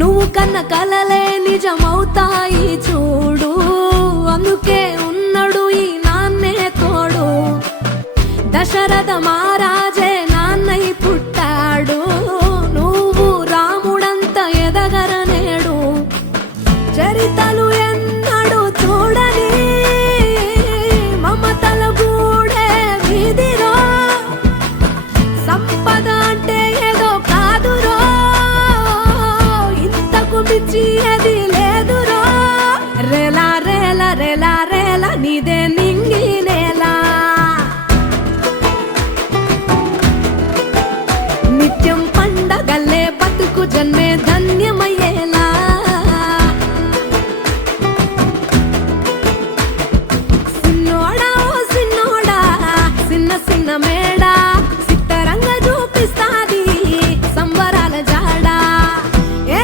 నువ్వు కన్న కలలే నిజమవుతాయి చూడు, అందుకే ఉన్నాడు ఈ నాన్నే తోడు. దశరథ మహారాజే నాన్నై పుట్టాడు, నువ్వు రాముడంత ఎదగ